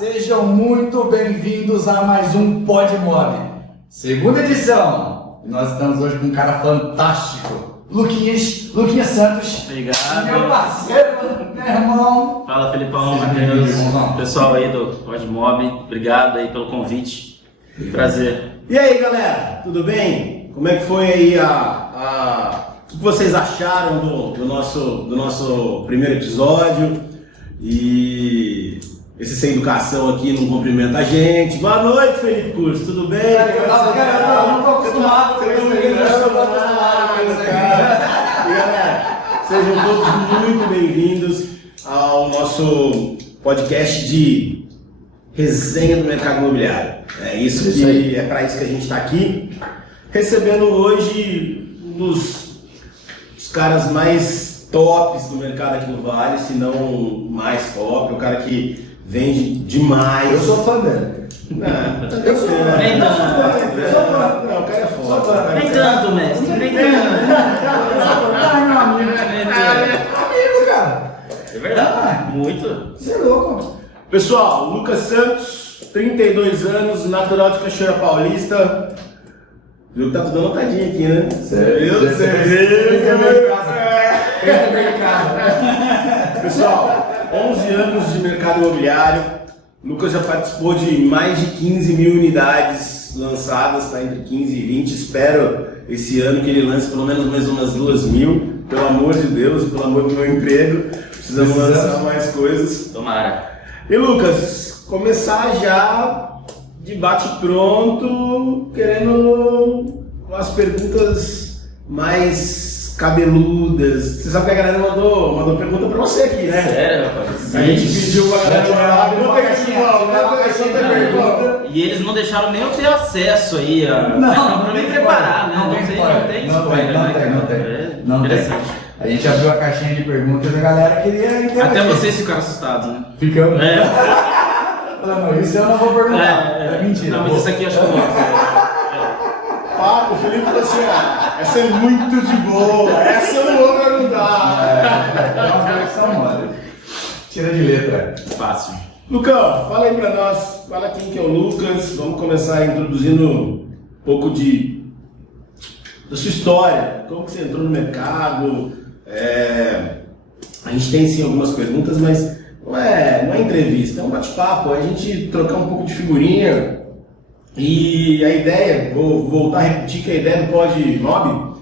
Sejam muito bem-vindos a mais um PodMob, segunda edição. Nós estamos hoje com um cara fantástico, Luquinhas Santos. Obrigado. Meu parceiro, meu irmão. Fala, Felipão, Matheus, pessoal aí do PodMob, obrigado aí pelo convite. Prazer. E aí, galera, tudo bem? Como é que foi aí o que vocês acharam do nosso primeiro episódio? E esse Sem Educação aqui não cumprimenta a gente. Boa noite, Felipe Curso, tudo bem? Eu não tô acostumado com isso aí, E galera, sejam todos muito bem-vindos ao nosso podcast de resenha do mercado imobiliário. É isso que é para isso que a gente está aqui, recebendo hoje um dos caras mais tops do mercado aqui no Vale, se não mais top, o cara que vende demais. Eu sou fã dele. Eu sou fã. Nem tanto. Não, o cara é foda. Nem tanto, mestre. Nem tanto. Amigo, cara. É verdade, muito. Você é louco. Pessoal, Lucas Santos, 32 anos, natural de Cachoeira Paulista. Viu que tá tudo anotadinho aqui, né? Pessoal, 11 anos de mercado imobiliário. Lucas já participou de mais de 15 mil unidades lançadas, tá entre 15 e 20. Espero esse ano que ele lance pelo menos mais umas 2 mil. Pelo amor de Deus, pelo amor do meu emprego. Precisamos lançar mais coisas. Tomara. E Lucas, começar já de bate-pronto, querendo umas perguntas mais cabeludas. Você sabe que a galera mandou pergunta pra você aqui, né? Sério, rapaz? A gente pediu pra galera pergunta. E eles não deixaram nem eu ter acesso aí Não nem preparar, né? Não tem spoiler, né? Não tem. Interessante. A gente abriu a caixinha de perguntas e a galera queria interagir. Até vocês ficaram assustados, né? Ficamos. É. Isso eu não vou perguntar. É mentira. Não, mas isso aqui eu acho que eu gosto. O Felipe falou assim, essa é muito de boa, essa eu não vou perguntar. É uma versão mole. Tira de letra. Fácil. Lucão, fala aí pra nós, fala quem que é o Lucas, vamos começar introduzindo um pouco da sua história, como que você entrou no mercado. A gente tem sim algumas perguntas, mas não é entrevista, é um bate-papo, a gente trocar um pouco de figurinha. E a ideia, vou voltar a repetir que a ideia do PodMob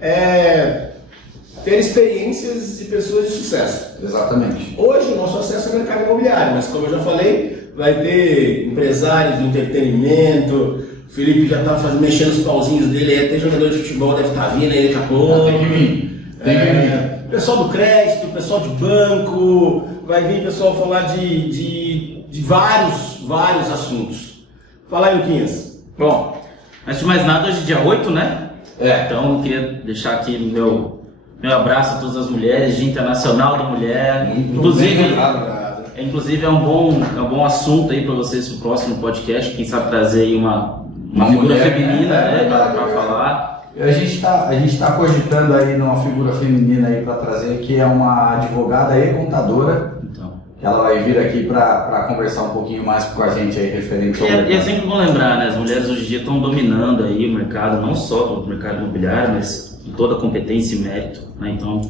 é ter experiências de pessoas de sucesso. Exatamente. Hoje o nosso acesso é mercado imobiliário, mas como eu já falei, vai ter empresários do entretenimento. O Felipe já está mexendo os pauzinhos dele, até jogador de futebol deve estar vindo aí daqui a pouco. Tem que vir. Tem que vir. Pessoal do crédito, pessoal de banco, vai vir pessoal falar de vários assuntos. Fala aí, Luquinhas. Bom, antes de mais nada, hoje é dia 8, né? Então, eu queria deixar aqui meu abraço a todas as mulheres, Dia Internacional da Mulher. Inclusive é um bom assunto aí para vocês pro próximo podcast, quem sabe trazer aí uma figura mulher, feminina para falar. A gente tá cogitando aí numa figura feminina aí para trazer, que é uma advogada e contadora. Então. Ela vai vir aqui para conversar um pouquinho mais com a gente aí referente ao mercado. E é sempre bom lembrar, né? As mulheres hoje em dia estão dominando aí o mercado, não só do mercado imobiliário, mas em toda a competência e mérito, né? Então,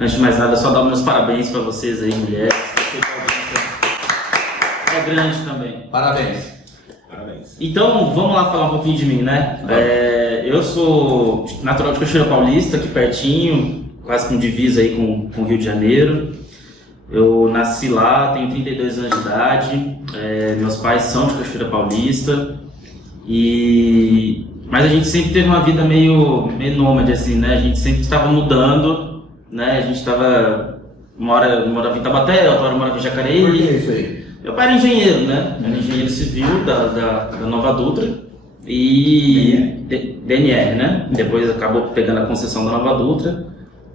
antes de mais nada, só dar meus parabéns para vocês aí, mulheres. É grande também. Parabéns. Então, vamos lá falar um pouquinho de mim, né? Eu sou natural de Cachoeira Paulista, aqui pertinho, quase com divisa aí com o Rio de Janeiro. Eu nasci lá, tenho 32 anos de idade, meus pais são de Cachoeira Paulista, mas a gente sempre teve uma vida meio nômade, assim, né? A gente sempre estava mudando, né? A gente estava, morava em Taubaté, outra hora morava em Jacareí. Por que isso aí? Meu pai era engenheiro, né? Era engenheiro civil da Nova Dutra e DNR, né? Depois acabou pegando a concessão da Nova Dutra.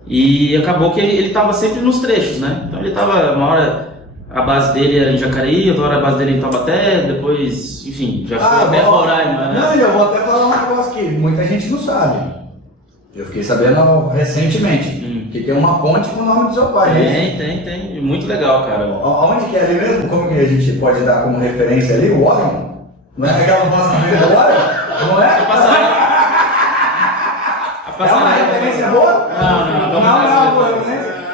E acabou que ele estava sempre nos trechos, né? Então ele estava, uma hora a base dele era em Jacareí, outra hora a base dele em Taubaté, depois, enfim, já foi até Roraima, né? Não, eu vou até falar um negócio que muita gente não sabe. Eu fiquei sabendo recentemente. Porque tem uma ponte com o nome do seu pai, né? Tem. Muito legal, cara. Aonde que é ali mesmo? Como que a gente pode dar como referência ali? O Warren? Não é aquela nossa vida do Warren? Não é? A passarela. É uma referência boa?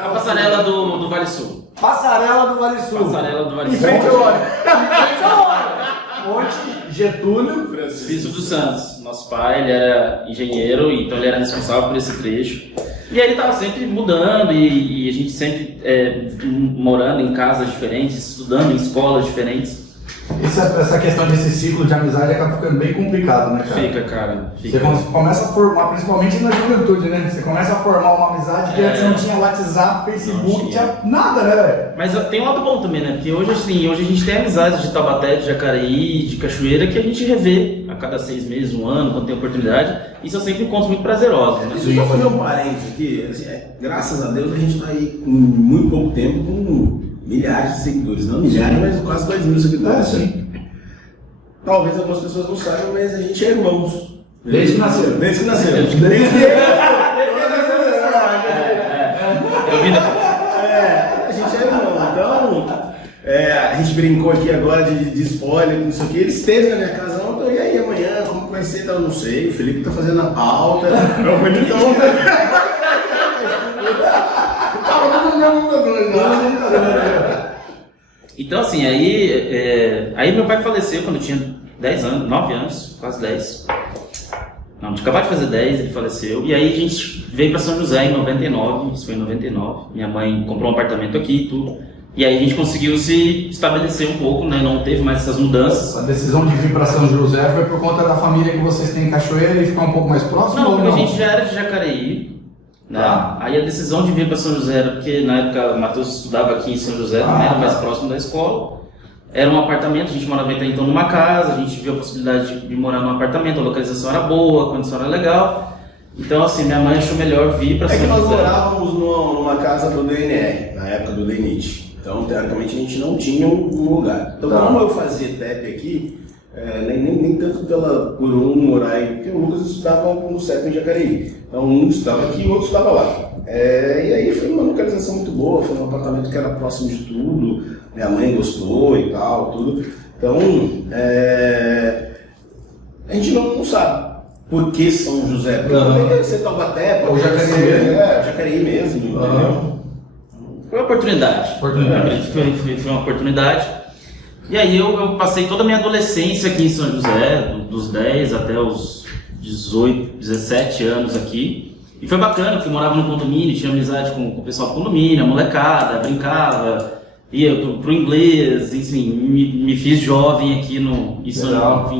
A passarela do Vale Sul. Passarela do Vale Sul. Passarela do Vale Em Sul. frente ao Warren. Ponte Getúlio Francisco dos Santos. Nosso pai, ele era engenheiro, então ele era responsável por esse trecho. E aí ele estava sempre mudando e a gente sempre morando em casas diferentes, estudando em escolas diferentes. Essa questão desse ciclo de amizade acaba ficando bem complicado, né, cara? Fica, cara. Fica. Você começa a formar, principalmente na juventude, né? Você começa a formar uma amizade que antes não tinha WhatsApp, Facebook, não tinha nada, né, velho? Mas tem um lado bom também, né? Porque hoje, assim, hoje a gente tem amizades de Taubaté, de Jacareí, de Cachoeira, que a gente revê a cada 6 meses, um ano, quando tem oportunidade. E são sempre encontros muito prazerosos, né? Deixa eu só fazer um parênteses aqui. Assim, graças a Deus a gente está aí com muito pouco tempo com milhares de seguidores. Não milhares, mas quase 2.000 seguidores. Sim. Talvez algumas pessoas não saibam, mas a gente é irmãos. Desde que nasceu. Desde que nasceu. Eu vi depois. A gente é irmão. Então, a gente brincou aqui agora de spoiler, não sei o que. Ele esteve na minha casa ontem, e aí amanhã, como que vai ser? Eu não sei. O Felipe tá fazendo a pauta. Eu falei, então. Tava todo mundo doido. Então, assim, aí meu pai faleceu quando eu tinha 10 anos, 9 anos, quase 10. Não, tinha acabado de fazer 10, ele faleceu. E aí a gente veio para São José em 99, isso foi em 99. Minha mãe comprou um apartamento aqui e tudo. E aí a gente conseguiu se estabelecer um pouco, né? Não teve mais essas mudanças. A decisão de vir para São José foi por conta da família que vocês têm em Cachoeira e ficar um pouco mais próximo? Não, ou porque não? a gente já era de Jacareí. Né? Tá. Aí a decisão de vir para São José era porque na época o Matheus estudava aqui em São José, também era mais próximo da escola. Era um apartamento, a gente morava até então numa casa, a gente viu a possibilidade de morar num apartamento, a localização era boa, a condição era legal. Então, assim, minha mãe achou melhor vir para São José. É que nós morávamos numa casa do DNR, na época do DNIT. Então, teoricamente, a gente não tinha um lugar. Então, como eu fazia TEP aqui, nem tanto por um morar aí, porque o Lucas estudava no CEP em Jacareí. Então, um estudava aqui e o outro estudava lá. E aí foi uma localização muito boa, foi um apartamento que era próximo de tudo, minha mãe gostou e tal, tudo. Então, a gente não sabe por que São José. Porque poderia ser Taubaté, Ou Jacareí ser Jacareí mesmo, entendeu? Foi uma oportunidade. Foi uma oportunidade. E aí eu passei toda a minha adolescência aqui em São José, dos 10 até os 18, 17 anos aqui. E foi bacana, porque eu morava no condomínio, tinha amizade com o pessoal do condomínio, a molecada, brincava, ia pro inglês, enfim, me fiz jovem aqui em São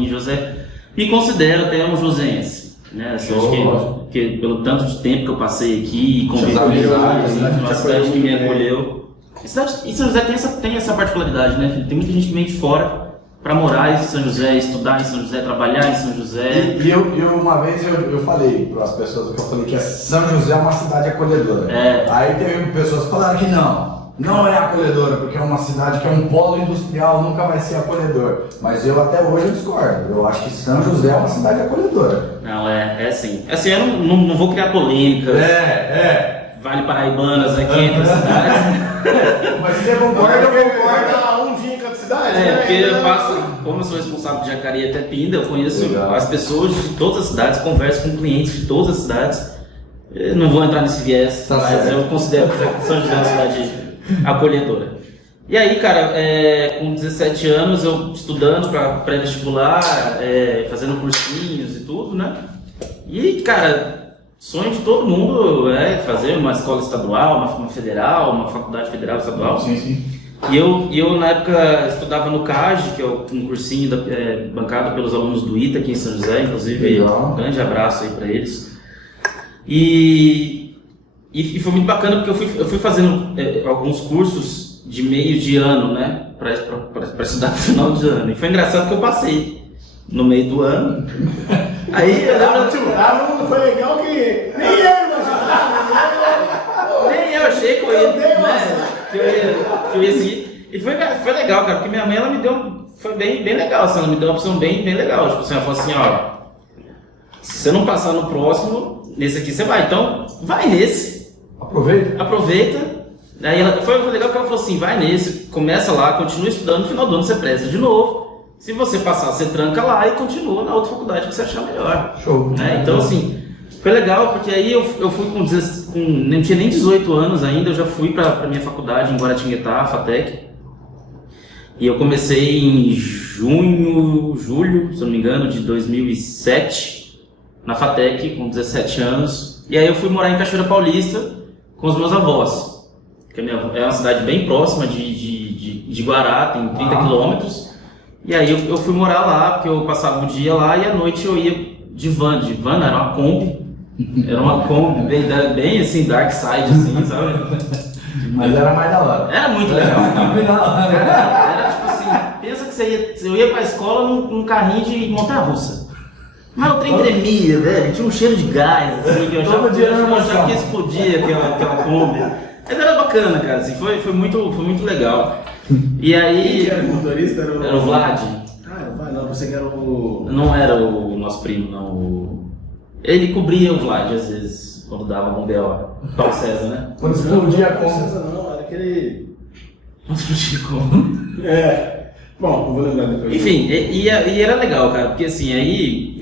José. Me considero até um josense, né? Assim, acho que pelo tanto de tempo que eu passei aqui, convivi uma cidade que me acolheu. Em São José tem essa particularidade, né? Tem muita gente que vem de fora para morar em São José, estudar em São José, trabalhar em São José. E uma vez eu falei para as pessoas que São José é uma cidade acolhedora. Aí teve pessoas que falaram que não é acolhedora, porque é uma cidade que é um polo industrial, nunca vai ser acolhedor. Mas eu até hoje eu discordo. Eu acho que São José é uma cidade acolhedora. Não, é sim. Assim, eu não vou criar polêmicas. Vale Paraibanas aqui entre as cidades. Mas se você concorda, eu concordo. Um dia em cada cidade, porque eu passo, como eu sou responsável de Jacareí até Pinda, eu conheço as pessoas de todas as cidades, converso com clientes de todas as cidades. Eu não vou entrar nesse viés, mas eu considero que São José é uma cidade acolhedora. E aí, cara, com 17 anos, eu estudando para pré-vestibular, fazendo cursinhos e tudo, né? E, cara, sonho de todo mundo é fazer uma escola estadual, uma federal, uma faculdade federal estadual. Sim. E eu na época, estudava no CAGE, que é um cursinho bancado pelos alunos do ITA aqui em São José, inclusive, um grande abraço aí para eles. E foi muito bacana porque eu fui fazendo alguns cursos de meio de ano, né, para estudar no final de ano. E foi engraçado que eu passei no meio do ano. Aí eu lembro, foi legal que nem eu imaginava. Nem eu achei que eu ia seguir. E foi legal, cara, porque minha mãe, ela me deu, foi bem legal, assim, ela me deu uma opção bem legal. Tipo assim, ela falou assim, ó, se você não passar no próximo, nesse aqui você vai, então vai nesse. Aproveita. Aí foi legal que ela falou assim, vai nesse, começa lá, continua estudando, no final do ano você presta de novo. Se você passar, você tranca lá e continua na outra faculdade que você achar melhor. Show. Então assim, foi legal, porque aí eu fui não tinha nem 18 anos ainda, eu já fui pra minha faculdade em Guaratinguetá, a FATEC. E eu comecei em julho, se eu não me engano, de 2007, na FATEC, com 17 anos. E aí eu fui morar em Cachoeira Paulista com os meus avós. Que é uma cidade bem próxima de Guará, tem 30 quilômetros. E aí eu fui morar lá, porque eu passava o dia lá e à noite eu ia de van, era uma Kombi. Era uma Kombi bem assim, dark side, assim, sabe? Mas era mais da hora. Era muito legal. Era tipo assim, pensa que eu ia pra escola num carrinho de montanha-russa. Mas o trem tremia, velho, tinha um cheiro de gás, assim, que eu achava que explodia aquela Kombi. Mas era bacana, cara, assim, foi muito legal. E aí... Quem era o motorista? Era o Vlad. Não, você que era o... Não era o nosso primo, não. Ele cobria o Vlad, às vezes, quando dava um B.O. Paulo César, né? Quando explodia a Não, Kombi. não, era aquele... Quando explodia a Kombi. Bom, eu vou lembrar depois. Enfim, e era legal, cara, porque assim, aí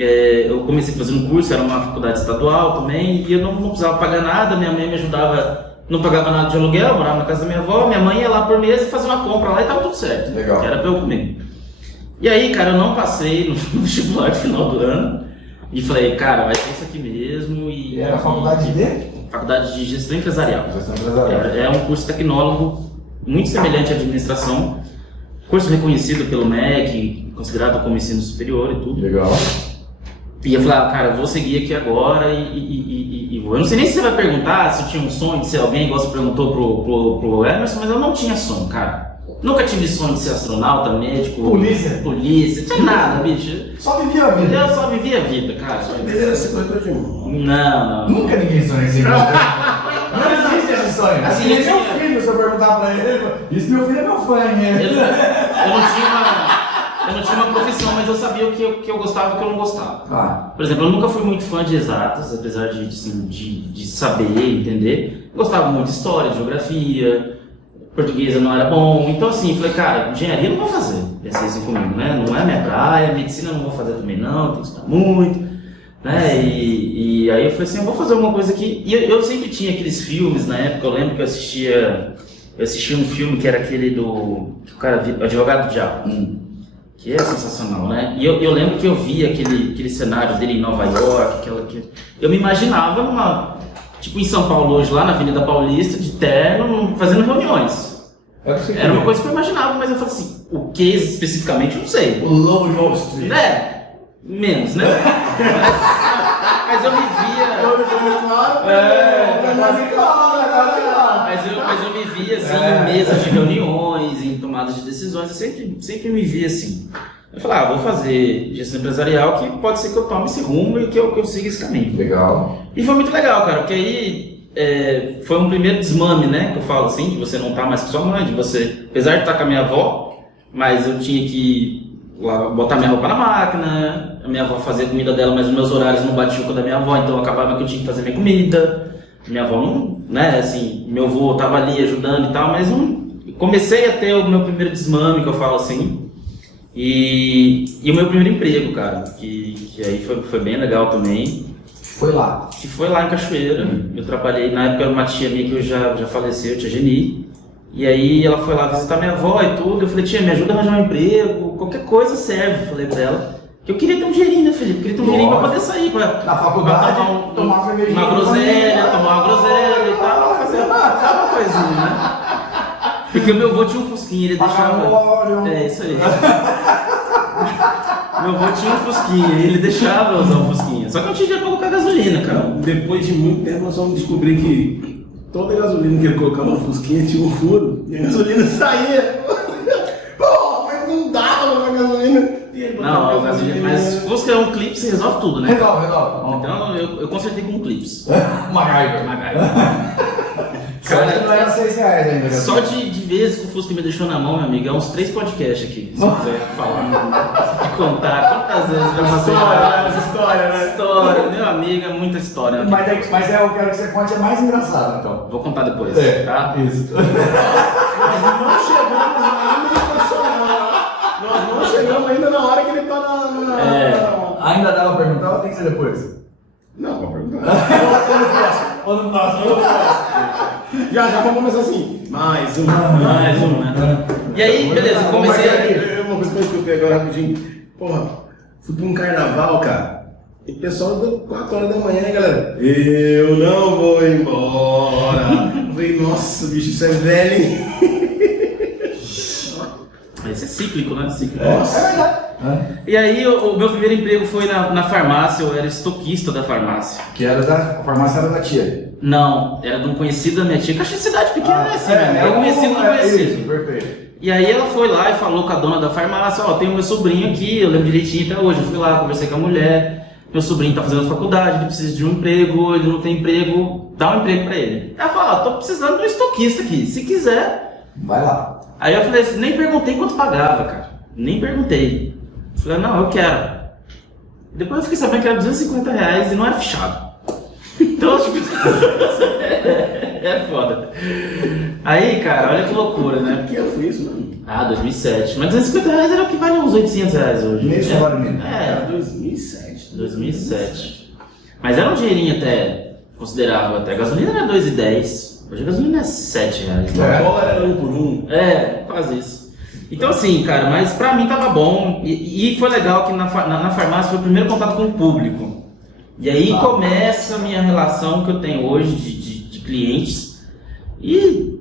eu comecei a fazer um curso, era uma faculdade estadual também, e eu não precisava pagar nada, minha mãe me ajudava, não pagava nada de aluguel, morava na casa da minha avó, minha mãe ia lá por mês e fazia uma compra lá e tava tudo certo. Legal. Que era pra eu comer. E aí, cara, eu não passei no vestibular no final do ano, e falei, cara, vai ser isso aqui mesmo. E era faculdade de? Faculdade de Gestão Empresarial. Gestão Empresarial. É um curso tecnólogo muito semelhante à administração. Curso reconhecido pelo MEC, considerado como ensino superior e tudo. Legal. E eu falei, cara, eu vou seguir aqui agora e vou. Eu não sei nem se você vai perguntar se eu tinha um sonho de ser alguém, igual você perguntou pro Emerson, mas eu não tinha sonho, cara. Nunca tive sonho de ser astronauta, médico, polícia, não tinha nada, bicho. Só vivia a vida. Eu só vivia a vida, cara. Beleza, você cortou de um. Não. Nunca ninguém sonha assim. Não existe esse sonho. Assim, esse é meu filho, se eu perguntar pra ele, isso meu filho é meu fã, né? Eu não tinha uma profissão, mas eu sabia o que eu gostava e o que eu não gostava. Ah. Por exemplo, eu nunca fui muito fã de exatas, apesar de saber, entender. Eu gostava muito de história, de geografia, português eu não era bom. Então assim, falei, cara, engenharia eu não vou fazer. Pensei assim comigo, né? Não é minha praia, medicina eu não vou fazer também não, tem que estudar muito. Né? E aí eu falei assim, eu vou fazer alguma coisa aqui. E eu sempre tinha aqueles filmes na época, eu lembro que eu assistia um filme que era aquele do cara, Advogado do Diabo, que é sensacional, né? E eu lembro que eu via aquele cenário dele em Nova York, eu me imaginava tipo em São Paulo hoje, lá na Avenida Paulista, de terno, fazendo reuniões. Era uma coisa que eu imaginava, mas eu falei assim, o que especificamente eu não sei. O Lobo de Wall Street. Menos, né? Mas eu me via. Mas eu me via assim, em mesas de reuniões, em tomadas de decisões, eu sempre me via assim. Eu falei, vou fazer gestão empresarial, que pode ser que eu tome esse rumo e que eu siga esse caminho. Legal. E foi muito legal, cara, porque aí foi um primeiro desmame, né? Que eu falo assim, de você não estar mais com sua mãe, de você, apesar de estar com a minha avó, mas eu tinha que lá, botar minha roupa na máquina, a minha avó fazia a comida dela, mas os meus horários não batiam com a da minha avó, então acabava que eu tinha que fazer minha comida. Minha avó não, né, assim, meu avô tava ali ajudando e tal, mas não, comecei a ter o meu primeiro desmame, que eu falo assim, e o meu primeiro emprego, cara, que aí foi bem legal também. Foi lá. Que foi lá em Cachoeira. Eu trabalhei, na época era uma tia minha que já faleceu, tia Geni. E aí ela foi lá visitar minha avó e tudo. Eu falei, tia, me ajuda a arranjar um emprego, qualquer coisa serve. Falei pra ela. Que eu queria ter um dinheirinho, né, Felipe? Eu queria ter um dinheirinho pra poder sair. Na faculdade, tomar uma cervejinha. Uma groselha, tomar uma groselha e tal. Fazer uma coisinha, né? Porque o meu avô tinha um fusquinha, ele deixava... É, isso aí. Meu avô tinha um fusquinha, ele deixava eu usar um fusquinha. Só que eu tinha dinheiro pra colocar gasolina, cara. Depois de muito tempo nós vamos descobrir que toda a gasolina que ele colocava no fusquinha tinha um furo e a gasolina saía. Pô, mas não dava pra gasolina. Não, mas Fusca é um clipe, você resolve tudo, né? Resolve. Então eu consertei com um clips. MacGyver. Cara, não era R$6 ainda. Só de vezes que o Fusca me deixou na mão, meu amigo, é uns 3 podcasts aqui, se quiser falar. De contar quantas vezes já passei. História, né? História, meu amigo, é muita história. Mas eu quero que você conte é mais engraçado, então. Vou contar depois, tá? Isso. Nós não chegamos ainda no profissional. Nós não chegamos ainda na hora que ele tá na... Ainda dá pra perguntar ou tem que ser depois? Não, vou perguntar. Ou no próximo? Já vamos começar assim. Mais um, né? E aí, beleza, comecei a... Uma coisa que eu escutei agora rapidinho. Porra, fui pra um carnaval, cara. E o pessoal deu 4 horas da manhã, galera. Eu não vou embora. Eu falei, nossa, bicho, isso é velho, hein? Esse é cíclico, né? Cíclico. Nossa. É verdade. E aí, o meu primeiro emprego foi na farmácia, eu era estoquista da farmácia. Que era a farmácia era da tia. Não, era de um conhecido da minha tia, que eu achei cidade pequena, né? Assim, era conhecido do conhecido. Isso, perfeito. E aí ela foi lá e falou com a dona da farmácia, ó, tem o meu sobrinho aqui, eu lembro direitinho até hoje, eu fui lá, conversei com a mulher, meu sobrinho tá fazendo faculdade, ele precisa de um emprego, ele não tem emprego, dá um emprego pra ele. Ela falou, ó, tô precisando de um estoquista aqui, se quiser. Vai lá. Aí eu falei assim, nem perguntei quanto pagava, cara, nem perguntei. Falei, não, eu quero. Depois eu fiquei sabendo que era R$250 e não era fechado. Então, tipo, é foda. Aí, cara, olha que loucura, né? Que ano foi isso, mano? 2007. Mas R$250 era o que vale uns R$800 hoje. Meio salário mínimo. Era 2007. 2007. Mas era um dinheirinho até considerável. Até a gasolina era R$2,10. Hoje a gasolina é R$7. O dólar era 1 por 1. É, quase isso. Então assim, cara, mas pra mim tava bom. E foi legal que na farmácia foi o primeiro contato com o público. E aí começa a minha relação que eu tenho hoje de clientes. E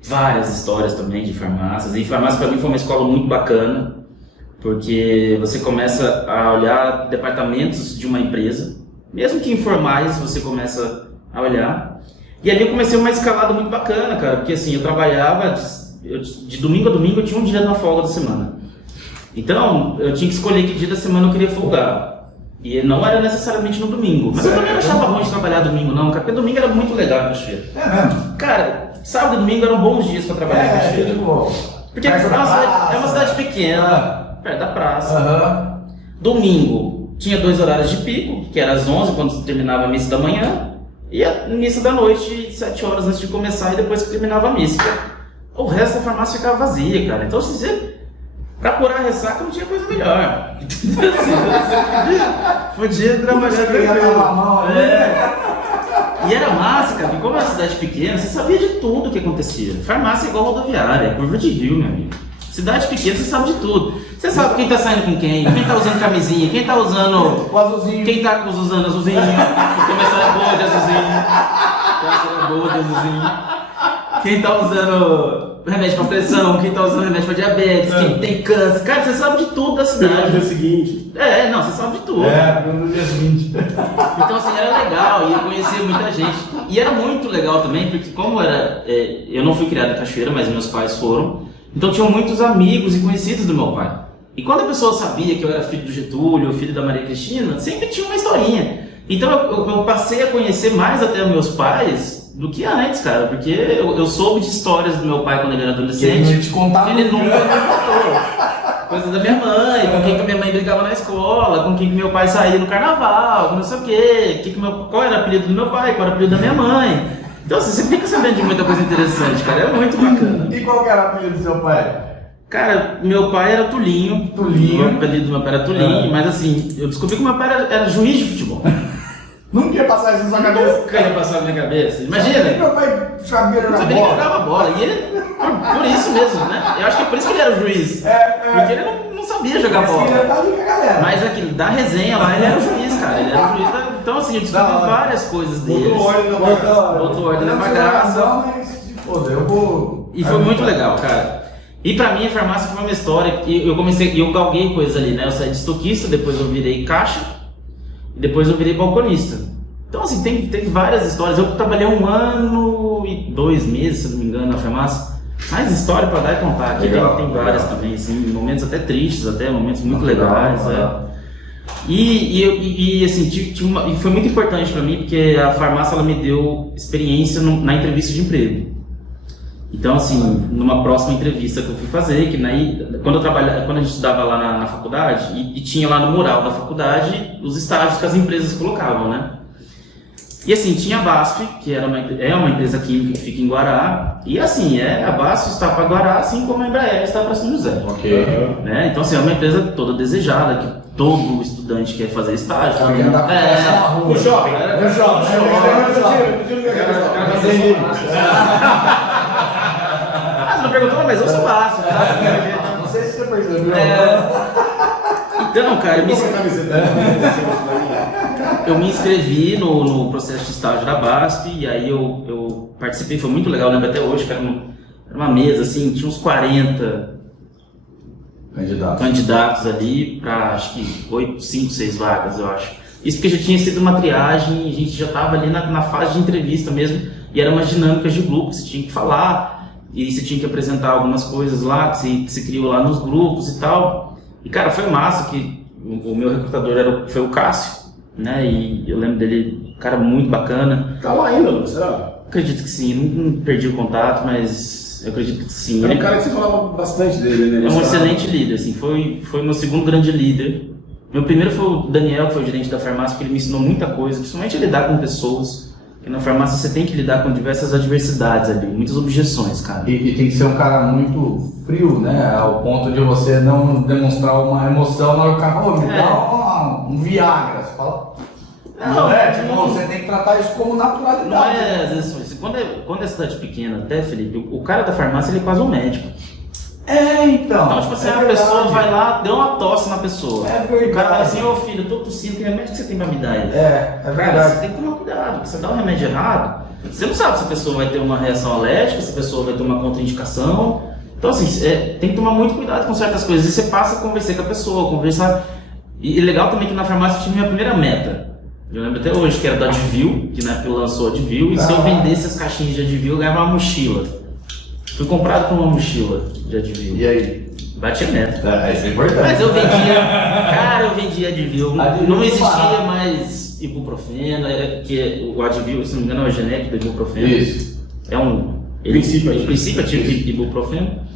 várias histórias também de farmácias. E farmácia pra mim foi uma escola muito bacana. Porque você começa a olhar departamentos de uma empresa. Mesmo que informais, você começa a olhar. E ali eu comecei uma escalada muito bacana, cara. Porque assim, eu trabalhava... de domingo a domingo eu tinha um dia na folga da semana. Então eu tinha que escolher que dia da semana eu queria folgar. E não era necessariamente no domingo. Mas eu também não achava ruim de trabalhar domingo não, cara, porque domingo era muito legal em Cachoeira. É mesmo? Cara, sábado e domingo eram bons dias pra trabalhar em Cachoeira. Porque é uma cidade pequena, perto da praça. Domingo tinha 2 horários de pico, que era às 11, quando terminava a missa da manhã, e a missa da noite, 7 horas antes de começar, e depois que terminava a missa. O resto da farmácia ficava vazia, cara. Então, se você... Pra curar a ressaca não tinha coisa melhor. Podia trabalhar tranquilo. E era massa, cara, porque como é uma cidade pequena, você sabia de tudo o que acontecia. Farmácia é igual rodoviária, é curva de rio, meu amigo. Cidade pequena, você sabe de tudo. Você sabe quem tá saindo com quem tá usando camisinha, quem tá usando... O azulzinho. Quem tá usando azulzinho. Começando a boa de azulzinho. Quem tá usando remédio pra pressão, quem tá usando remédio pra diabetes, quem tem câncer. Cara, você sabe de tudo da cidade. No dia seguinte. Não, você sabe de tudo. No dia seguinte. Então assim, era legal e eu conhecia muita gente. E era muito legal também, porque como era... eu não fui criado em Cachoeira, mas meus pais foram. Então tinham muitos amigos e conhecidos do meu pai. E quando a pessoa sabia que eu era filho do Getúlio, filho da Maria Cristina, sempre tinha uma historinha. Então eu passei a conhecer mais até meus pais do que antes, cara, porque eu soube de histórias do meu pai quando ele era adolescente. Ele te contava. Ele nunca me contou. Coisa da minha mãe, com quem que minha mãe brigava na escola, com quem que meu pai saía no carnaval, com não sei o quê, qual era o apelido do meu pai, qual era o apelido da minha mãe. Então assim, você fica sabendo de muita coisa interessante, cara, é muito bacana. E qual que era o apelido do seu pai? Cara, meu pai era Tulinho. O apelido do meu pai era Tulinho, mas assim, eu descobri que meu pai era juiz de futebol. Nunca ia passar isso na sua cabeça. Nunca ia passar na minha cabeça. Imagina. Meu pai sabia jogar bola. Sabia que jogava bola. E ele, por isso mesmo, né? Eu acho que é por isso que ele era o juiz. Porque ele não sabia jogar bola. Mas aquilo, da resenha lá, ele era o juiz, cara. Ele era o juiz da... Então assim, eu descobri várias coisas dele. Botou ordem na bagaça. E foi muito legal, cara. E pra mim a farmácia foi uma história. Eu galguei coisas ali, né? Eu saí de estoquista, depois eu virei caixa. E depois eu virei balconista. Então assim, tem várias histórias. Eu trabalhei 1 ano e 2 meses, se não me engano, na farmácia. Mais história pra dar e contar. Aqui tem várias também, assim, momentos até tristes, até momentos muito legais. E assim, e foi muito importante pra mim, porque a farmácia ela me deu experiência na entrevista de emprego. Então, assim, numa próxima entrevista que eu fui fazer, que quando a gente estudava lá na faculdade, e tinha lá no mural da faculdade os estágios que as empresas colocavam, né? E assim, tinha a BASF, que é uma empresa química que fica em Guará, e assim, a BASF está para Guará, assim como a Embraer está para São José. Ok. Né? Então, assim, é uma empresa toda desejada, que todo estudante quer fazer estágio. O shopping. Você não perguntou, mas eu sou BASF, tá? Não sei se você percebeu. Então, cara, eu me inscrevi no processo de estágio da BASF, e aí eu participei, foi muito legal, eu lembro até hoje, que era uma mesa, assim, tinha uns 40 candidatos ali para, acho que 8, 5, 6 vagas, eu acho. Isso porque já tinha sido uma triagem, a gente já estava ali na fase de entrevista mesmo, e eram umas dinâmicas de grupo, que você tinha que falar, e você tinha que apresentar algumas coisas lá, que você criou lá nos grupos e tal. E cara, foi massa, que o meu recrutador foi o Cássio, né, e eu lembro dele, um cara muito bacana. Tá lá ainda, não será? Acredito que sim, não perdi o contato, mas eu acredito que sim. É um cara que você falava bastante dele, né? É um excelente líder, assim, foi meu segundo grande líder. Meu primeiro foi o Daniel, que foi o gerente da farmácia, porque ele me ensinou muita coisa, principalmente a lidar com pessoas. Porque na farmácia você tem que lidar com diversas adversidades ali, muitas objeções, cara. E tem que ser um cara muito frio, né? Ao ponto de você não demonstrar uma emoção na hora que o cara me dá um Viagra. Você fala. Não, você tem que tratar isso como naturalidade. Não é, às vezes, quando é cidade pequena, até, Felipe, o cara da farmácia ele é quase um médico. Então, tipo assim, a pessoa vai lá, deu uma tosse na pessoa. É verdade. O cara fala assim, ô filho, eu tô tossindo, que remédio que você tem pra me dar aí? É verdade. Cara, você tem que tomar cuidado, porque você dá um remédio errado, você não sabe se a pessoa vai ter uma reação alérgica, se a pessoa vai ter uma contraindicação. Então, assim, tem que tomar muito cuidado com certas coisas. E você passa a conversar com a pessoa, conversar. E legal também que na farmácia eu tive minha primeira meta. Eu lembro até hoje que era da Advil, que na época lançou a Advil, e se eu vendesse as caixinhas de Advil, eu ganhava uma mochila. Fui comprado por uma mochila de Advil. E aí? Bati a meta. Isso é importante. Mas eu vendia Advil. Não existia mais ibuprofeno, que o Advil, se não me engano, é o genérico do ibuprofeno. Isso. Em princípio é tipo ibuprofeno.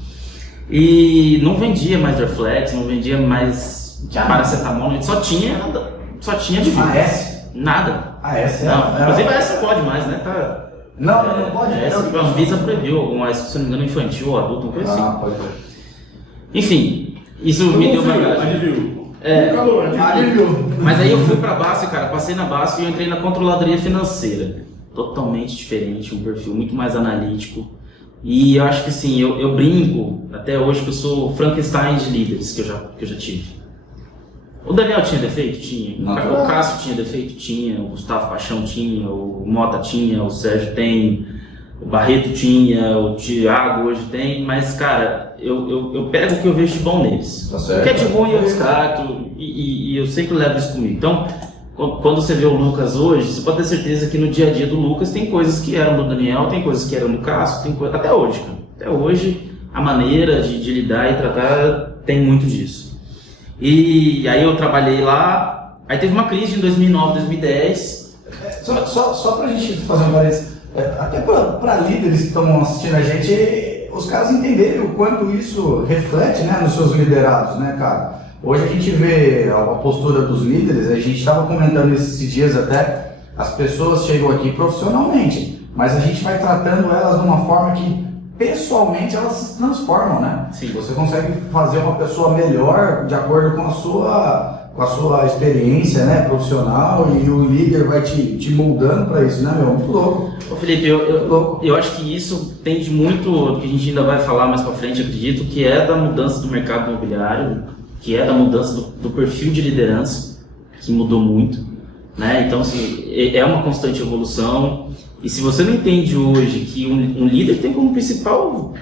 E não vendia mais Dorflex, não vendia mais paracetamol, só tinha Advil. AS? Nada. AS? Não, inclusive a AS pode mais, né? Não pode. A Anvisa proibiu algum AS, se não me engano, infantil ou adulto, uma coisa assim. Pode ser. Enfim, isso me deu bagagem. Advil. Mas aí eu fui pra BASF, cara, passei na BASF e eu entrei na controladoria financeira. Totalmente diferente, um perfil muito mais analítico. E eu acho que assim, eu brinco até hoje que eu sou Frankenstein de líderes que eu já tive. O Daniel tinha defeito? Tinha. O Cássio tinha defeito? Tinha. O Gustavo Paixão tinha. O Mota tinha. O Sérgio tem. O Barreto tinha. O Thiago hoje tem. Mas, cara, eu pego o que eu vejo de bom neles. Tá certo. O que é de ruim eu descarto. E eu sempre levo isso comigo. Então, quando você vê o Lucas hoje, você pode ter certeza que no dia a dia do Lucas tem coisas que eram do Daniel, tem coisas que eram do Cássio, tem coisa... até hoje, cara. Até hoje, a maneira de lidar e tratar tem muito disso. E aí eu trabalhei lá, aí teve uma crise em 2009, 2010. Só pra gente fazer um parênteses, até pra líderes que estão assistindo a gente, os caras entenderem o quanto isso reflete, né, nos seus liderados, né, cara? Hoje a gente vê a postura dos líderes, a gente estava comentando esses dias até, as pessoas chegam aqui profissionalmente, mas a gente vai tratando elas de uma forma que pessoalmente elas se transformam, né? Sim. Você consegue fazer uma pessoa melhor de acordo com a sua experiência, né, profissional, e o líder vai te moldando para isso, né, meu? Muito louco. Ô Felipe, eu acho que isso tende muito, que a gente ainda vai falar mais para frente, acredito, que é da mudança do mercado imobiliário, que é da mudança do perfil de liderança, que mudou muito, né? Então, assim, é uma constante evolução. E se você não entende hoje que um líder tem como principal,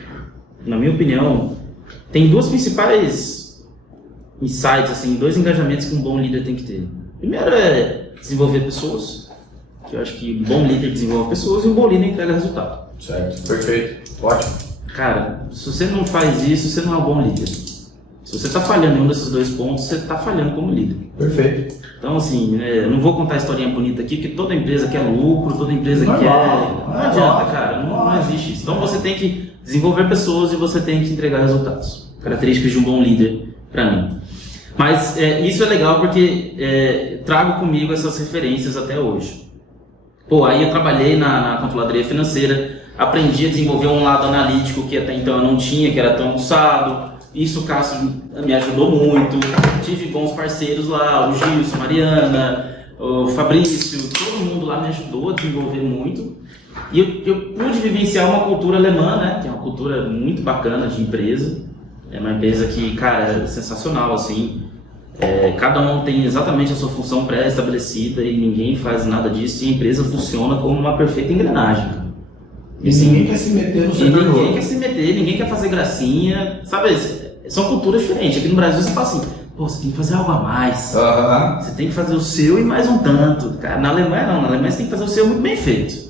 na minha opinião, tem duas principais insights, assim, dois engajamentos que um bom líder tem que ter. Primeiro é desenvolver pessoas, que eu acho que um bom líder desenvolve pessoas e um bom líder entrega resultado. Certo, perfeito, ótimo. Cara, se você não faz isso, você não é um bom líder. Se você está falhando em um desses dois pontos, você está falhando como líder. Perfeito. Então, assim, eu não vou contar a historinha bonita aqui, porque toda empresa quer lucro, toda empresa quer... Não adianta, cara, não existe isso. Então você tem que desenvolver pessoas e você tem que entregar resultados. Características de um bom líder, para mim. Mas isso é legal porque trago comigo essas referências até hoje. Pô, aí eu trabalhei na controladoria financeira, aprendi a desenvolver um lado analítico que até então eu não tinha, que era tão usado. Isso o Cássio me ajudou muito. Tive bons parceiros lá, o Gilson, a Mariana, o Fabrício, todo mundo lá me ajudou a desenvolver muito. E eu pude vivenciar uma cultura alemã, né? Que é uma cultura muito bacana de empresa. É uma empresa que, cara, é sensacional, assim. Cada um tem exatamente a sua função pré-estabelecida e ninguém faz nada disso. E a empresa funciona como uma perfeita engrenagem. E ninguém quer se meter no setor. Ninguém quer se meter, ninguém quer fazer gracinha. Sabe, são culturas diferentes. Aqui no Brasil você fala assim, pô, você tem que fazer algo a mais. Você tem que fazer o seu e mais um tanto. Cara, na Alemanha não, na Alemanha você tem que fazer o seu muito bem feito.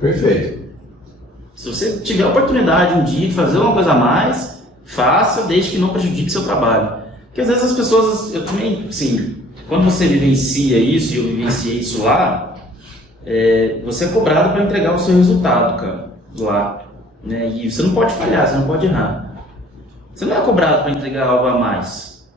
Perfeito. Se você tiver a oportunidade um dia de fazer uma coisa a mais, faça, desde que não prejudique seu trabalho. Porque às vezes as pessoas, eu também, assim, quando você vivencia isso, e eu vivenciei isso lá, você é cobrado para entregar o seu resultado, cara, lá. Né? E você não pode falhar, você não pode errar. Você não é cobrado para entregar algo a mais.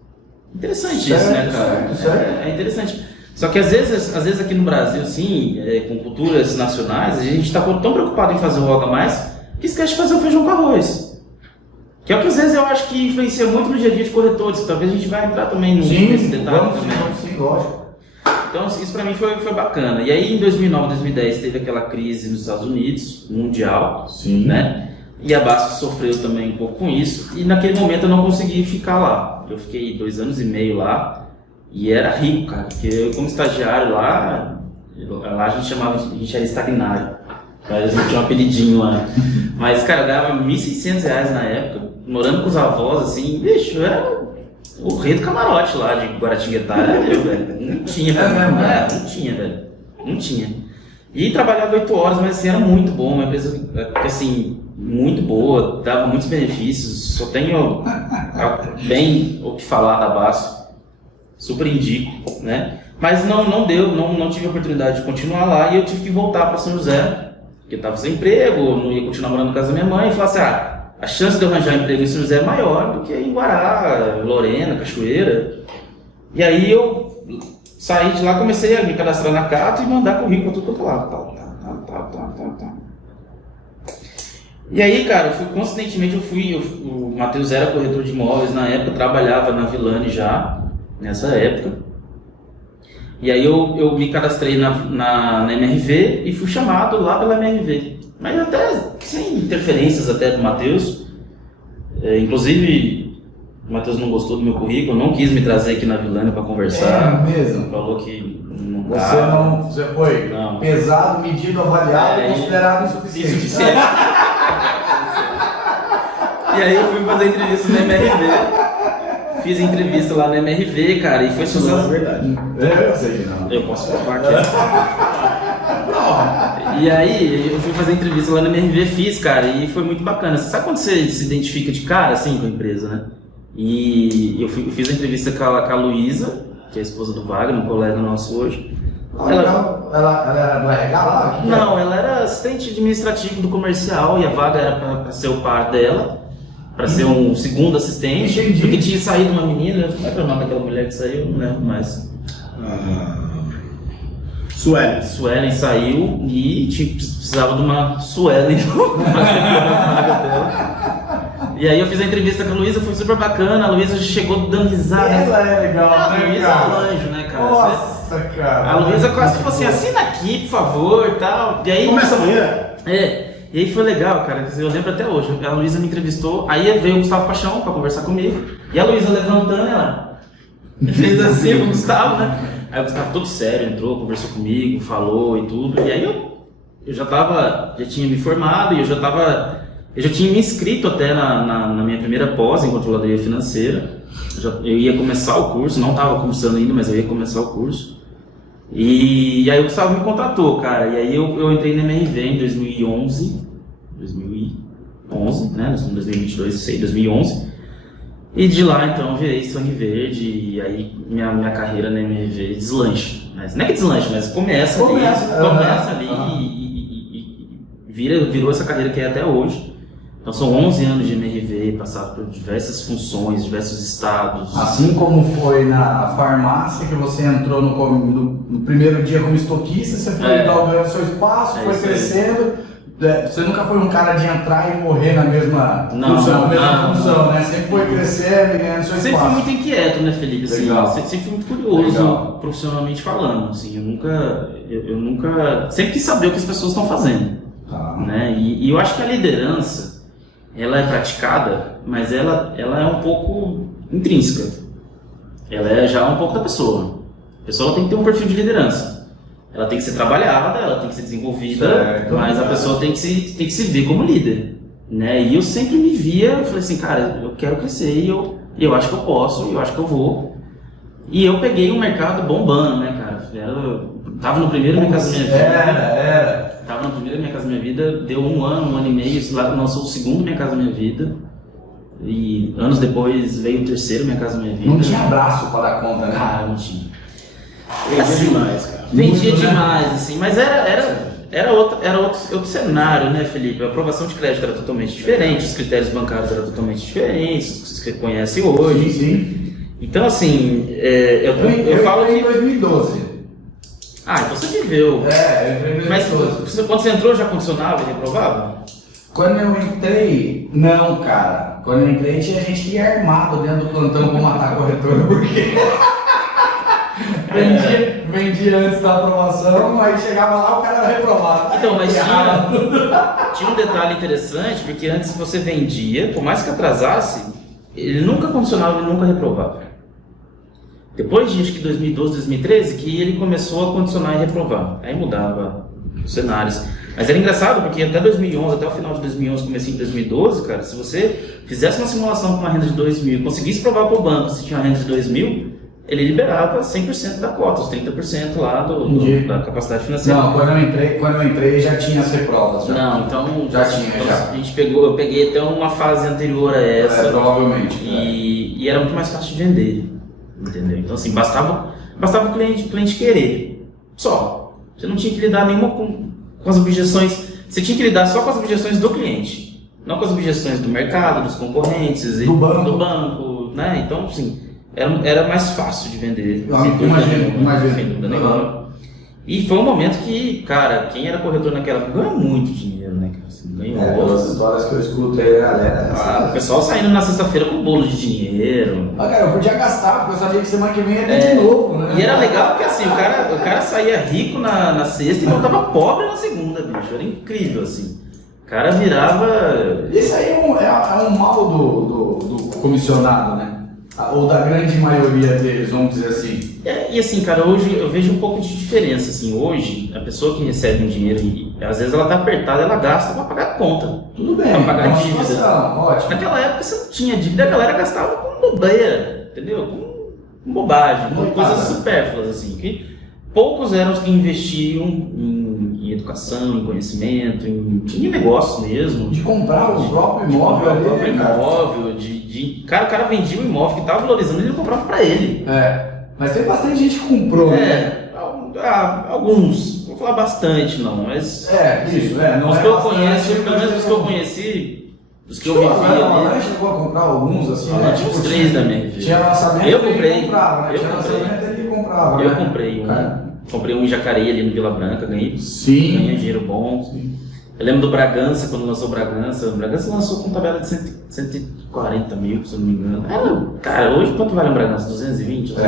Interessante isso, né, cara? Certo. É interessante. Só que às vezes aqui no Brasil, assim, com culturas nacionais, a gente está tão preocupado em fazer o algo a mais que esquece de fazer o feijão com arroz. Que é o que às vezes eu acho que influencia muito no dia a dia de corretores, que talvez a gente vai entrar também nesse detalhe também. Sim, lógico. Então isso pra mim foi bacana. E aí em 2009, 2010 teve aquela crise nos Estados Unidos, mundial, Sim. Né? E a BASF sofreu também um pouco com isso. E naquele momento eu não consegui ficar lá. Eu fiquei 2 anos e meio lá e era rico, cara. Porque eu como estagiário lá a gente era estagnário. A gente tinha um apelidinho lá. Mas, cara, eu ganhava R$1.600 na época, morando com os avós, assim, bicho, era o rei do camarote lá de Guaratinguetá, era eu, velho. Não tinha, não tinha, velho. Não tinha. E trabalhava 8 horas, mas assim, era muito bom, uma empresa, assim, muito boa, dava muitos benefícios, só tenho bem o que falar da BASF, super indico, né? Mas não deu, não tive a oportunidade de continuar lá e eu tive que voltar para São José. Porque eu estava sem emprego, não ia continuar morando na casa da minha mãe, e falei assim, a chance de eu arranjar emprego em São José é maior do que em Guará, Lorena, Cachoeira. E aí eu saí de lá, comecei a me cadastrar na Cato e mandar currículo para tudo quanto é lado. Tá. E aí, cara, coincidentemente o Matheus era corretor de imóveis na época, trabalhava na Vilani já, nessa época. E aí eu me cadastrei na MRV e fui chamado lá pela MRV. Mas até sem interferências até do Matheus. Inclusive, o Matheus não gostou do meu currículo, não quis me trazer aqui na Vilânia para conversar. É mesmo? Falou que não Você foi não. Pesado, medido, avaliado e considerado insuficiente. E aí eu fui fazer entrevista na MRV. Fiz entrevista lá na MRV, cara, e foi sensacional. Verdade. Eu sei que não. Eu posso provar aqui. E aí, eu fui fazer entrevista lá na MRV, fiz, cara, e foi muito bacana. Você sabe quando você se identifica de cara, assim, com a empresa, né? E eu fiz a entrevista com a Luísa, que é a esposa do Wagner, um colega nosso hoje. Ela era do RH lá? Não, ela era assistente administrativo do comercial e a vaga era para ser o par dela. Para ser um segundo assistente, Entendi. Porque tinha saído uma menina, como é que é o nome daquela mulher que saiu? Não lembro mais. Suelen saiu e precisava de uma Suelen para vaga dela. E aí eu fiz a entrevista com a Luísa, foi super bacana, a Luísa chegou dando risada. Ela é legal, A né, Luísa cara? é um anjo, né, cara? Nossa, cara. A Luísa quase que falou assim, assina aqui, por favor, e tal. E aí, Começa amanhã? E aí foi legal, cara, eu lembro até hoje. A Luísa me entrevistou, aí veio o Gustavo Paixão pra conversar comigo. E a Luísa levantando, ela fez assim pro Gustavo, né? Aí o Gustavo todo sério, entrou, conversou comigo, falou e tudo. E aí eu já tinha me formado e eu já tinha me inscrito até na minha primeira pós em controladoria financeira. Eu ia começar o curso, não estava cursando ainda, mas eu ia começar o curso. E aí o Gustavo me contratou, cara, e aí eu entrei na MRV em 2011, né, nós estamos em 2022, eu sei, 2011, e de lá então eu virei sangue verde, e aí minha carreira na MRV deslancha, mas não é que deslancha, mas começa ali e virou essa carreira que é até hoje. Então são 11 anos de MRV, passaram por diversas funções, diversos estados. Assim como foi na farmácia, que você entrou no primeiro dia como estoquista, você foi galgando seu espaço, foi crescendo. Você nunca foi um cara de entrar e morrer na mesma função, né? Sempre foi crescendo e ganhando seu espaço. Sempre fui muito inquieto, né, Felipe? Assim, sempre fui muito curioso, profissionalmente falando. Assim, eu nunca... Sempre quis saber o que as pessoas estão fazendo. Né? E eu acho que a liderança, ela é praticada, mas ela é um pouco intrínseca. Ela é já um pouco da pessoa. A pessoa tem que ter um perfil de liderança. Ela tem que ser trabalhada, ela tem que ser desenvolvida, mas a pessoa tem que se ver como líder, né? E eu sempre me via, eu falei assim, cara, eu quero crescer e eu acho que eu posso, eu acho que eu vou. E eu peguei um mercado bombando, né, cara? Tava no primeiro Minha Casa Minha Vida. Tava no primeiro Minha Casa Minha Vida, deu um ano e meio, lá lançou o segundo Minha Casa Minha Vida. E anos depois veio o terceiro Minha Casa Minha Vida. Não tinha braço para dar conta, né? Cara, não tinha. Vendia demais, cara. Vendia demais, assim, mas era outro cenário, né, Felipe? A aprovação de crédito era totalmente diferente, os critérios bancários eram totalmente diferentes, que você conhece hoje. Sim. Então, assim, eu falo que... em 2012. Ah, então você viveu. Eu entrei em 2012. Mas quando você entrou já condicionava e reprovava? Quando eu entrei, não, cara. Quando eu entrei tinha gente que ia armado dentro do plantão pra matar a corretora, porque... vendia antes da aprovação, aí chegava lá o cara era reprovado. Então, mas tinha um detalhe interessante, porque antes você vendia, por mais que atrasasse, ele nunca condicionava e nunca reprovava. Depois de acho que 2012, 2013, que ele começou a condicionar e reprovar. Aí mudava os cenários. Mas era engraçado, porque até 2011, até o final de 2011, comecinho de 2012, cara, se você fizesse uma simulação com uma renda de 2.000 e conseguisse provar para o banco se tinha uma renda de 2.000, ele liberava 100% da cota, os 30% lá da capacidade financeira. Não, quando eu entrei já tinha as reprovas. Já. Não, então já tinha. Eu peguei até uma fase anterior a essa. Provavelmente. E era muito mais fácil de vender, entendeu? Então assim, bastava o cliente querer, só. Você não tinha que lidar nenhuma com as objeções, você tinha que lidar só com as objeções do cliente, não com as objeções do mercado, dos concorrentes, do banco, né? Então assim, era mais fácil de vender. Imagina. E foi um momento que, cara, quem era corretor naquela época ganhou muito dinheiro, né? Assim, ganhou. As histórias que eu escuto aí, galera. O pessoal saindo na sexta-feira com bolo de dinheiro. Cara, eu podia gastar, porque eu sabia que semana que vem ia ter de novo, né? E era legal porque assim, o cara saía rico na sexta e voltava pobre na segunda, bicho. Era incrível, assim. O cara virava. Isso aí é um mal do comissionado, né? Ou da grande maioria deles, vamos dizer assim. E assim, cara, hoje eu vejo um pouco de diferença, assim, hoje a pessoa que recebe um dinheiro e às vezes ela tá apertada, ela gasta pra pagar a conta. Tudo bem, pra pagar a dívida. Situação, ótimo. Naquela época você não tinha dívida, a galera gastava com bobeira, entendeu? Com bobagem, com coisas supérfluas, assim, que poucos eram os que investiam em educação, em conhecimento, em negócio mesmo. De comprar o próprio imóvel ali, o cara vendia o imóvel que estava valorizando e ele comprava para ele. Mas tem bastante gente que comprou, né? Alguns, vou falar bastante não, mas... Os que eu conheço, pelo menos os que eu conheci, os que eu vivi ali... chegou a comprar alguns, assim, né? Tinha uns 3 da minha vida. Tinha lançamento eu comprei, ele comprava, né? Tinha lançamento ele comprava, eu comprei comprei um em Jacareí ali no Vila Branca, ganhei dinheiro bom. Sim. Eu lembro do Bragança, quando lançou o Bragança lançou com tabela de 140 mil, se eu não me engano. Cara, hoje quanto vale um Bragança? 220? Isso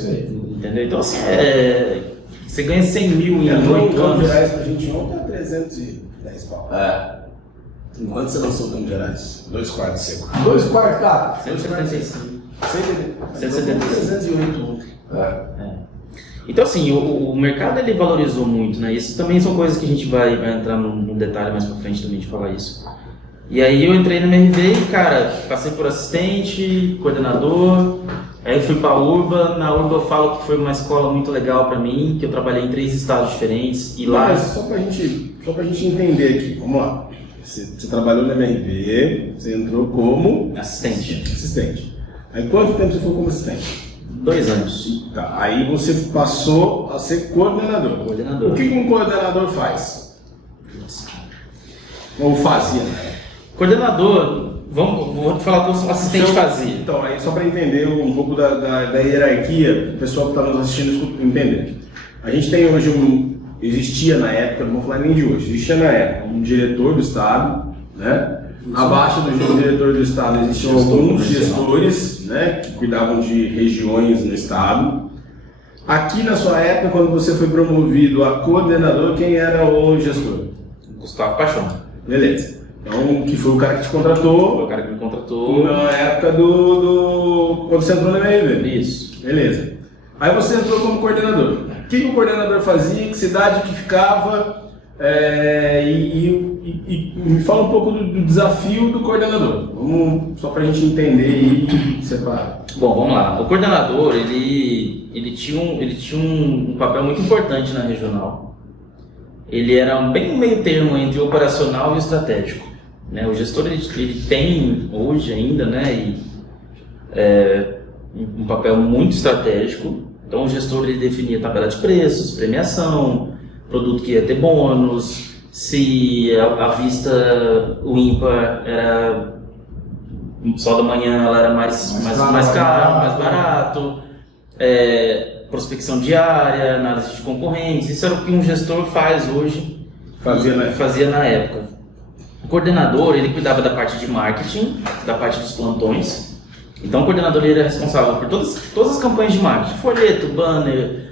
aí. Entendeu? Então assim, você ganha 100 mil em 8 anos. Reais pra gente ontem é 310 pau. Enquanto você lançou o Campos Gerais? 2 quartos seco. 2 quartos, cara? 175. 308 ontem. Então assim, o mercado ele valorizou muito, né? Isso também são coisas que a gente vai entrar num detalhe mais pra frente também de falar isso. E aí eu entrei na MRV e, cara, passei por assistente, coordenador, aí fui pra Urba. Na Urba eu falo que foi uma escola muito legal pra mim, que eu trabalhei em 3 estados diferentes. E lá... Mas só pra gente entender aqui, vamos lá. Você trabalhou na MRV, você entrou como... Assistente. Aí quanto tempo você foi como assistente? 2 anos. Tá, aí você passou a ser coordenador. O que um coordenador faz? Ou fazia, né? Coordenador, vou te falar o que o assistente fazia. Então, aí só para entender um pouco da hierarquia, o pessoal que está nos assistindo entender. A gente tem hoje existia na época, não vou falar nem de hoje, existia na época um diretor do Estado, né? Abaixo do diretor do Estado existiam alguns gestores, né, que cuidavam de regiões no Estado. Aqui na sua época, quando você foi promovido a coordenador, quem era o gestor? Gustavo Paixão. Beleza. Então, que foi o cara que te contratou. Foi o cara que me contratou. Na época quando você entrou no MRV. Isso. Beleza. Aí você entrou como coordenador. O que o coordenador fazia? Que cidade que ficava? E me fala um pouco do desafio do coordenador. Vamos, só para a gente entender e separar. Bom, vamos lá. O coordenador, ele tinha um papel muito importante na regional. Ele era bem um meio termo entre o operacional e o estratégico, né? O gestor ele tem hoje ainda, né, um papel muito estratégico. Então o gestor ele definia tabela de preços, premiação, produto que ia ter bônus, se a vista, o ímpar era só da manhã, ela era mais caro, mais barato, prospecção diária, análise de concorrentes. Isso era o que um gestor faz hoje, fazia na época. O coordenador ele cuidava da parte de marketing, da parte dos plantões. Então o coordenador ele era responsável por todas as campanhas de marketing, folheto, banner,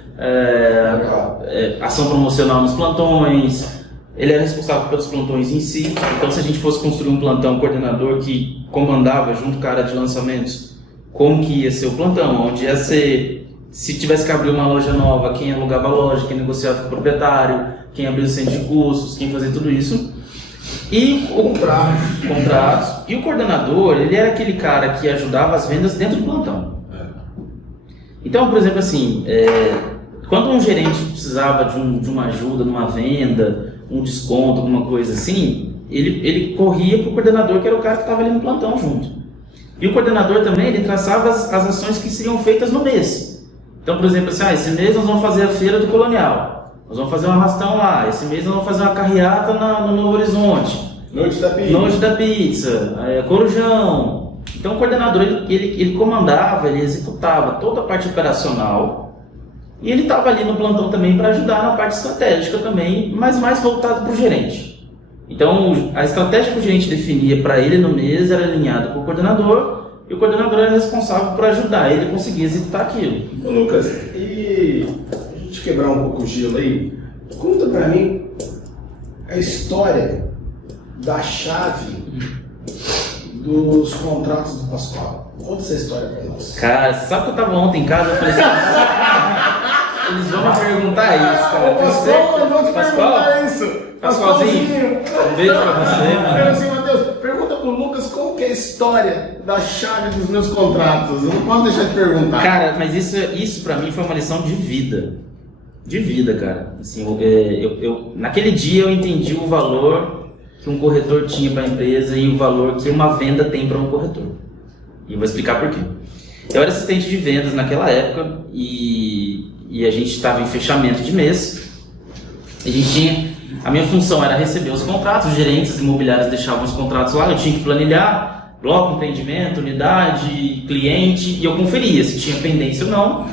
ação promocional nos plantões. Ele era responsável pelos plantões em si. Então se a gente fosse construir um plantão, coordenador que comandava junto com a área de lançamentos como que ia ser o plantão, onde ia ser, se tivesse que abrir uma loja nova, quem alugava a loja, quem negociava com o proprietário, quem abria o centro de custos, quem fazia tudo isso. E o contratos. E o coordenador, ele era aquele cara que ajudava as vendas dentro do plantão. Então, por exemplo, assim, quando um gerente precisava de uma ajuda numa venda, um desconto, alguma coisa assim, ele corria para o coordenador, que era o cara que estava ali no plantão junto. E o coordenador também, ele traçava as ações que seriam feitas no mês. Então, por exemplo, assim, esse mês nós vamos fazer a feira do Colonial. Nós vamos fazer um arrastão lá. Esse mês nós vamos fazer uma carreata no Novo Horizonte. Noite da pizza, Corujão. Então o coordenador ele comandava, ele executava toda a parte operacional e ele estava ali no plantão também para ajudar na parte estratégica também, mas mais voltado para o gerente. Então a estratégia que o gerente definia para ele no mês era alinhada com o coordenador e o coordenador era responsável por ajudar ele a conseguir executar aquilo. Ô Lucas, e a gente quebrar um pouco o gelo aí, conta para mim a história da chave dos contratos do Pascoal. Conta essa história pra nós. Cara, você sabe que eu tava ontem em casa, eu falei assim, eles vão me perguntar isso, cara. Perguntar isso. Pascoalzinho, um beijo pra você, mano. Assim, Matheus, pergunta pro Lucas como que é a história da chave dos meus contratos. Eu não posso deixar de perguntar. Cara, mas isso pra mim foi uma lição de vida. De vida, cara. Assim, naquele dia eu entendi o valor que um corretor tinha para a empresa e o valor que uma venda tem para um corretor. E eu vou explicar por quê. Eu era assistente de vendas naquela época e a gente estava em fechamento de mês. A minha função era receber os contratos, os gerentes imobiliários deixavam os contratos lá, eu tinha que planilhar bloco, empreendimento, unidade, cliente, e eu conferia se tinha pendência ou não.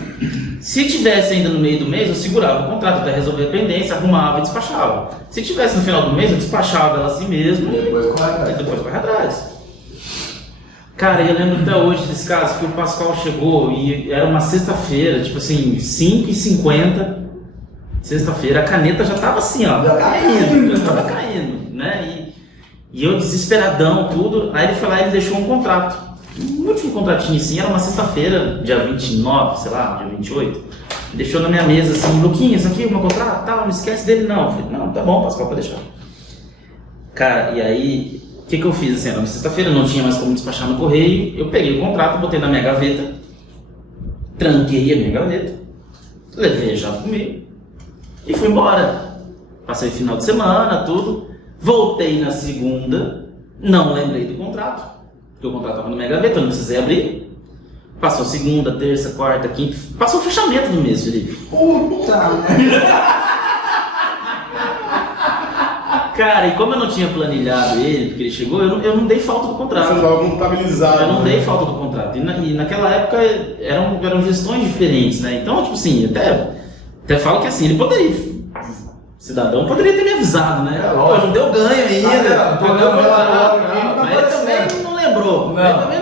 Se tivesse ainda no meio do mês, eu segurava o contrato até resolver a pendência, arrumava e despachava. Se tivesse no final do mês, eu despachava ela assim mesmo e depois corre atrás. Cara, eu lembro até hoje desse caso que o Pascoal chegou e era uma sexta-feira, tipo assim, 5h50, sexta-feira, a caneta já tava assim, ó, já tava caindo, né? E eu desesperadão, tudo, aí ele foi lá e ele deixou um contrato. O último contratinho assim, era uma sexta-feira, dia 29, sei lá, dia 28. Deixou na minha mesa assim, Luquinha, isso aqui é o meu contrato, tal, não esquece dele não. Eu falei, não, tá bom, Pascoal, pode deixar. Cara, e aí, o que eu fiz assim, era uma sexta-feira, não tinha mais como despachar no correio, eu peguei o contrato, botei na minha gaveta, tranquei a minha gaveta, levei a chave comigo e fui embora. Passei o final de semana, tudo, voltei na segunda, não lembrei do contrato. Porque o contrato estava na minha gaveta, eu não precisei abrir. Passou segunda, terça, quarta, quinta. Passou o fechamento do mês, Felipe. Puta! Cara, e como eu não tinha planilhado ele, porque ele chegou, eu não dei falta do contrato. Você estava contabilizado. Eu não dei falta do contrato. E naquela época eram gestões diferentes, né? Então, tipo assim, até falo que assim, ele poderia. O cidadão poderia ter me avisado, né? Pô, não deu ganho ainda. Tô dando relatório aqui, mas ele também não lembrou. Ele também